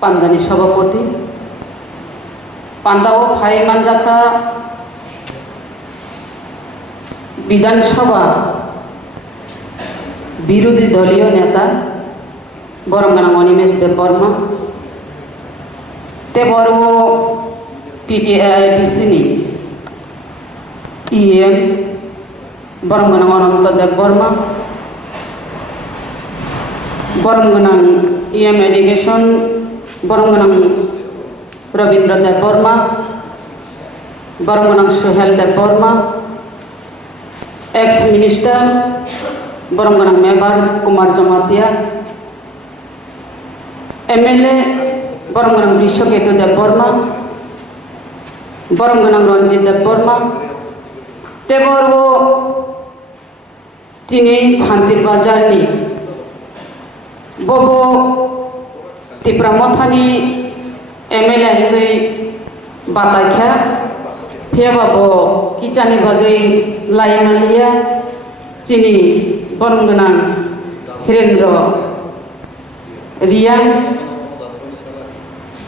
পান্দানি সভাপতি পান্দাও ফাই মানজাখা বিধানসভা বিরোধী দলীয় নেতা বরমগানা অনিমেষ দেববর্মা তেবরও টিটিআইটিসিনি ইএম বরমগানা অনন্ত দেববর্মা বরমগানা ইএম এডুকেশন বরমগানা রবীন্দ্র দেববর্মা বরমগানা সোহেল দেববর্মা एक्स मिनिस्टर बरमगाना मेबर कुमार जमातिया एमएलए बरमगाना विश्वकेतु देबबर्मा बरमगाना रंजित देबबर्मा तेबरबो तिनी शांतिर बाजारनि बबो तिप्रामथानि एमएलए हिबै बाताख्या फेबाबो किचानि बागै लाइमालिया चिनी बरमगाना हिरेन्द्र रिया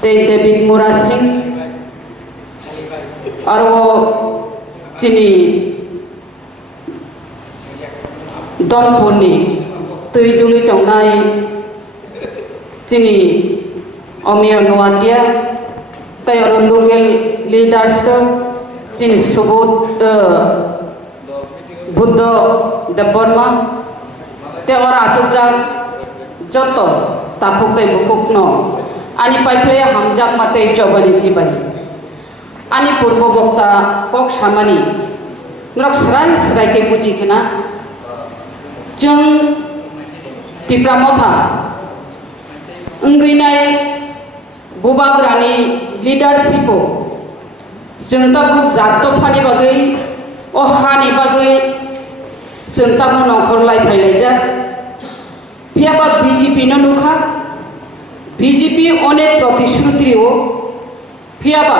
डेविड मुरा सिंह और वो चिनी दनपुरनि तुईदुली तंनाय चिनी अमिय नवादिया तय और लोकल लीडर्स चिनी सुबोध बुद्ध देबबर्मा ते और आचुकजाक जतो तापुक बुकुकनो आनी पाइफ्ले हामजाक माते जबानी जिबानी आनी पूर्व वक्ता कक सामानी नरक सराय सराय के बुजिखना जों तिप्रामथा अंगैनाय बुबाग्रानि लिडारशिपो जों ताबु जातफानि बागै अहानि बागै जों ताबु नखर लायफायलायजा फियाबा बीजेपी न नुखा बीजेपी अनेक प्रतिश्रुतिओ फियाबा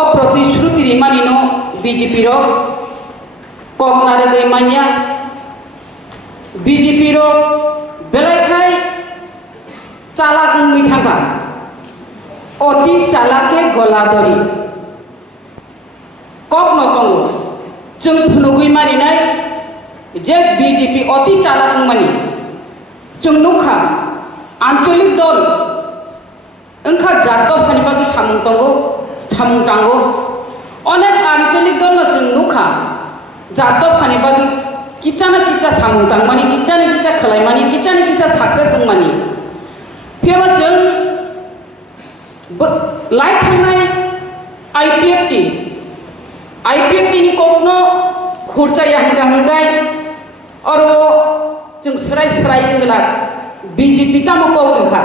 अप्रतिश्रुति मानिनो बीजेपी रो ककनारे गई मानिया बीजेपी रो बेलायखाय चालाक मुंगै थांगा अति चालाके गलादरी कक नतंगो जों फुनुगै मारिनाय जे बीजेपी अति चालाक मानि जों नुखा आंचलिक दल ओंखा जातक फानि बागै सामुं तांगो अनेक आंचलिक दल जों नुखा जातक फानि बागै किचाना किचा सामुं तांमानि किचाना किचा खालायमानि किचाना किचा साक्सेस मानि फेबा जों लाइट थांनाय आईपीएफटी नि ककनो खुरचाया हंगाय और जों सराय सराय इंगला बीजेपी तामो कौरखा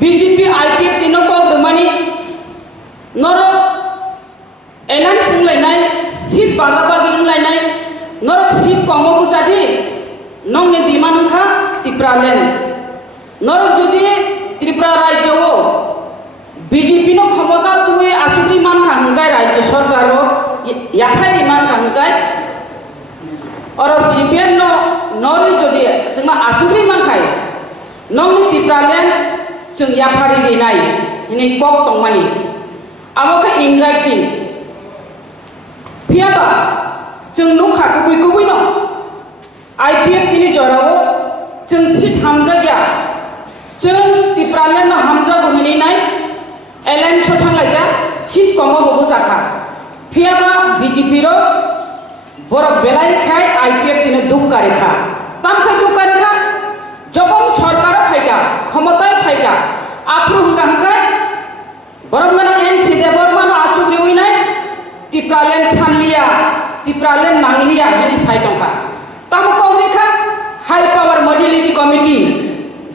बीजेपी आईपीएफटी न कौर माने नर एलान सिंलायनाय सीट बागा बागी इंलायनाय नरक सीट कमो बुजादि नंनि दिमानखा त्रिपुरालेन नरक जुदि त्रिपुरा राज्यओ बीजेपी नो क्षमता तुए आचुग्री मान खांगाय राज्य सरकार याफाय मान खांगाय और सीपीएम नो नरि जदि जोंना आचुग्री मान खाय नंनि त्रिपुरालेन जों याफारि लिनाय हिनै कक तंमानि आबोखा इंराइटिं फियाबा जों नुखा गुबै न आईपीएफ तिनि जराव जों सीट हामजागिया जों त्रिपुरालेन हामजा गहैनाय एलायन्स थांलायगा सीट कमबो जाखा फियाबा बीजेपी रो बरक बेलायखाय आईपीएफ तिनि दुखकारेखा तामखाय दुखकारेखा जखन सरकार फायगा क्षमताय फायगा आफ्रु हंगाय बरमगाना एनसी देबबर्मा आचुग्रि उइनाय त्रिपुरालेन सानलिया त्रिपुरालेन नांलिया हिनि साइटंखा ताम कौरिखा हाई पावर मॉड्यूलिटी कमिटी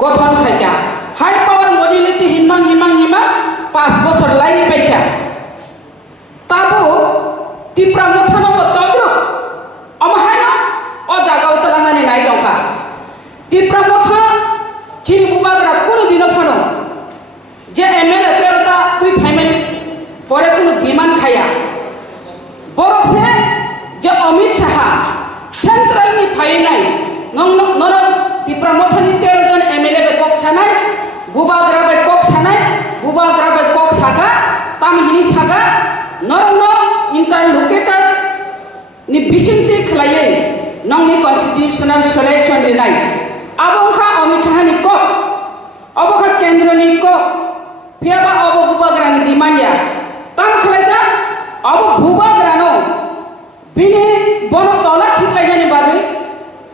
गठन खायगा हाई पावर मॉड्यूलिटी हिमां 5 बছর लाइन पाइखा ताबो त्रिपुरा मथानो तद्रुप अमहायना अ जागाव तलांगानि नाय दंखा त्रिपुरा मथा चिनि बुबाग्रा कोनो दिन फानो जे एमएलए तेरता तुई फाइमानि परे कोनो दिमान खाया बरसे जे अमित शाह सेंट्रल नि फाइनाय नरक त्रिपुरा मथानि 13 जन एमएलए बे कक्सानाय bubagra bai kok sanai bubagra bai kok saga tam hini saga norno interlocutor ni bisinti khlaiye nongni constitutional solution dinai abongkha omitahani kok abokha kendro ni kok phiaba abo bubagra ni dimanya tam khlaita abo bubagra no bini bono tola khiklaini bagai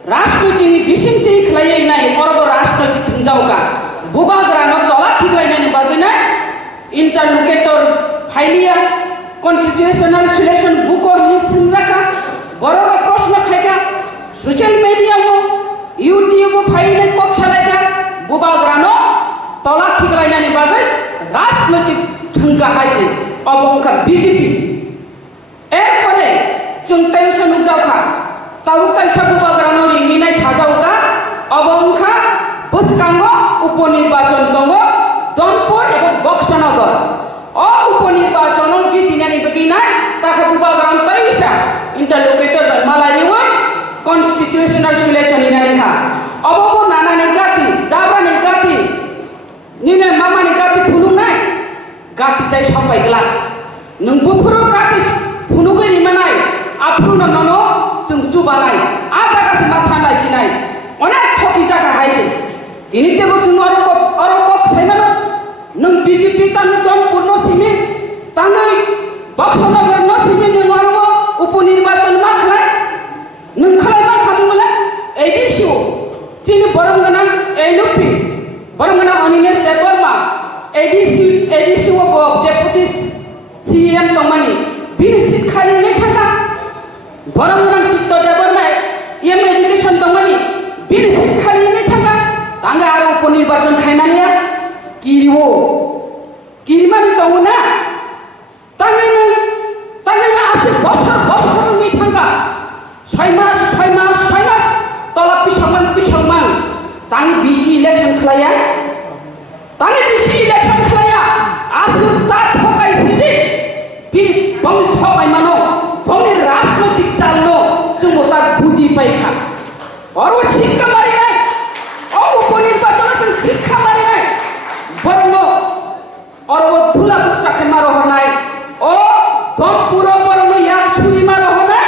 राजनीति बिसिंति खलायै नाय अरब राजनीति थंजावका बुबाग्रानो तला खिग्लायनायनि बागैना interlocutor फाइलिया constitutional solution बुको नि सिंजाका बरब प्रश्न खायका social media मो YouTube फाइले कक्षालायका बुबाग्रानो तला खिग्लायनायनि बागै राजनीति थंगा हायसे अबंका बीजेपी एरपरे जों टेंशन जावका तावुकाय साबुबाग्रानो रिंगिनाय साजावका अबंखा बुसकांगो उपनिर्वाचन दङ दनपुर एबं बक्सनगर अ उपनिर्वाचन जितिनानै बगिनाय ताखा बुबाग्रान तैसा इंटरलोकेटर मालारिवै कन्स्टिट्यूशनल सल्यूशन निनानेखा अबबो नानानै गाति दाबानि गाति निने मामानि गाति फुलुनाय गाति ताय सफायग्ला नों बुफुरो गाति फुनुगै निमानाय आफुनो ननो जों जुबानाय आजागासि माथा लायसिनाय अनेक थकि जागा हायसे दिनितेबो जों अरब साइमानो नों बीजेपी तानि दनपुर न सिमि तांगै बक्सनगर न सिमि नों अरब उपनिर्वाचन मा खलाय नों खलाय मा खामोला एबिसिओ जिनि बरंगना एलुपि बरंगना अनिमेश देबबर्मा एडिसिओ डेपुटी सीएम तमानि बिनि सिट खालि नै थाखा बरंगना चित्त देबबर्मा एम एडुकेशन तमानि बिनि सिट खालि नै थाखा तांगा आरो उपनिर्वाचन खायमालिया किरिमानि दङना तांगैनो आसि बसर नि थांगा 6 मास तला पिसंमान तांनि बिसि इलेक्शन खलाया आसि ता थकायसिदि बिनि बंनि थकाय मानो बंनि राजनैतिक चालनो जों ता बुझि पाइखा अरु शिक्षा मारिनाय अ उपनिर्वाचन जों शिक्षा मारिनाय बरनो अरु धुला बुचाखे मारो हनाय अ दनपुर बरनो याक छुरी मारो हनाय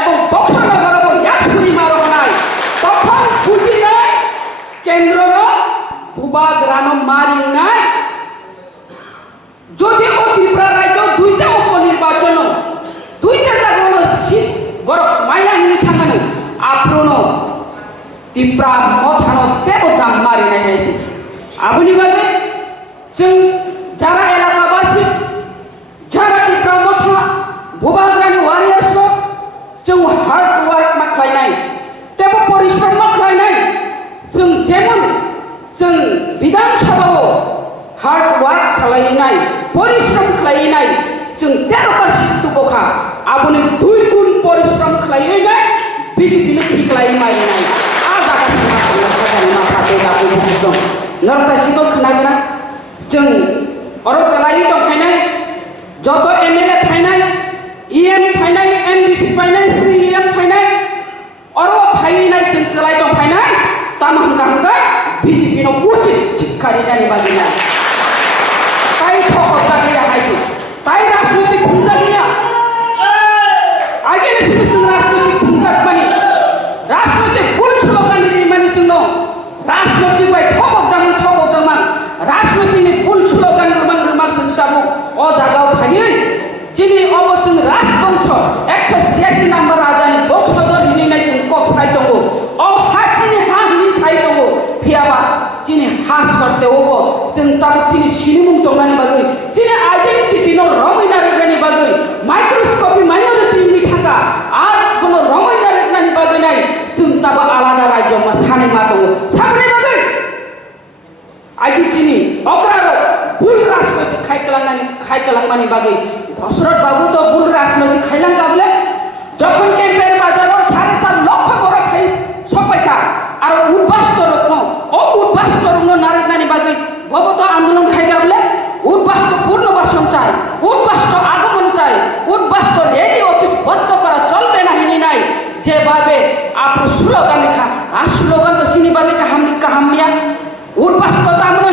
एवं बक्सनगर याक छुरी मारो हनाय तखन बुझिनाय केंद्रर बुबाग्रानो मारिनाय যদি ও ত্রিপুরা রাজ্য দুইটা উপনির্বাচন দুইটা জায়গায় সিট বড় মাইনানি থাকানো আপ্রনো ত্রিপুরা মথানো তেব দাম মারিনাय হয়েছে আবুনি বাদে जों যারা এলাকাবাসী যারা ত্রিপুরা মথা বুবাগ্রানি ওয়ারিয়ার্স जों हार्ड वर्क मा खालायनाय तेब परिश्रम मा खालायनाय जों जेमन जों विधानसभाव हार्ड वर्क खालायनाय परिश्रम खालायनाय जों 13टा सीट दबखा आबुनि 2 गुण परिश्रम खालायनाय बिजेपिनो फिक्लाय मारिनाय नरता सिखौ खोनागोना जों अरब गलायि दंखायनाय जत एमएलए फायनाय इएम फायनाय एमडीसी फायनाय श्री इएम फायनाय अरब फायनाय जों गलाय दंखायनाय तामहांगाय बिजेपिनो उचित शिक्षारि दानि बागिना ताई थकता गया हायसे ताई राजनीतिक खुंजा गया आगे सिस्टम राजनीतिक खुंजा माने राजनीतिक भुल स्लोगान माने जोंनो राजनीतिक बाय थकक जामान राजनीतिनि भुल स्लोगान रुमां जों ताबो अ जागाव थायो जिनि अब जों राजबंश 186 नम्बर राजानि बक्सनगर हिनिनाय जों कक साइ दङ अ हाथिनि हानि साइ दङ फियाबा जिनि हास करते ओबो जों ताबो जिनि सिनिमुं दंनानि बागै जिनि आइडेन्टिटी नो रमायना रेगानि बागै माइक्रोस्कोपि माइनरिटिनि थाखा आर कोनो रमायना रेगानि बागै नाय जों ताबो आलादा राज्य मा सानै मा दङ सानै बागै आइदि जिनि अक्रारो भुल राजनीति खायकलांमानि बागै दशरथ बाबू तो भुल राजनीति खायलांगाबले যখন ক্যাম্পের বাজারও 7.5 লক্ষ বড় খাই সপাইকা আর উদ্বাস্তরত্ন উদ্বাস্তরত্ন নারী বাগৈ ভবত আন্দোলন খাইগাবলে উদ্বাস্ত পূর্ণবাসন চাই উদ্বাস্ত আগমন চাই উদ্বাস্ত রেডি অফিস বন্ধ করা চলবে না হিনি নাই যেভাবে আপনার স্লোগান লেখা আর স্লোগান তো চিনি বাগে কাহামনিয়া উদ্বাস্ত আমরা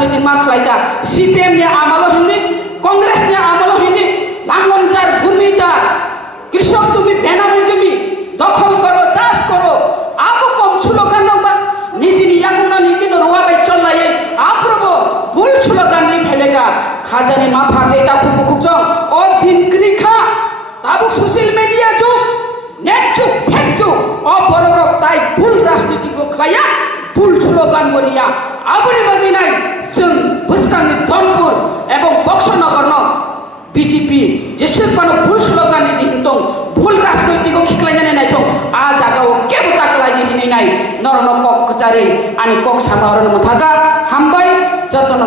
राजनीति मा खालायका CPM नि आमालो हिंदी कांग्रेस नि आमालो हिंदी लांगलमजार भूमिदार कृषक তুমি বেনামে জমি দখল করো চাষ করো আপু কম স্লোগান নবা নিজনি ইয়াকুনা নিজনি রোয়া বাই চলায়ে আফরবো ভুল স্লোগান নি ফেলেগা খাজানি মা ফাতে তা খুব খুব জং ও দিন ক্রিখা তাবু সোশ্যাল মিডিয়া যুগ নেট যুগ ফেক যুগ অপররক তাই ভুল রাজনীতি বকলায়া ভুল স্লোগান মরিয়া আবুনি বাগি নাই जों बुसकांनि धनपुर एवं बक्सनगर न बीजेपी जेसेबानो भुल स्लोगान नि दिहिंतों भुल राजनीति को खिखलायनानै नायथों आ जागाव केबो ताकलायनि हिनै नाय नरन कक कचारि आनि कक सामावरन मथागा हामबाय जतन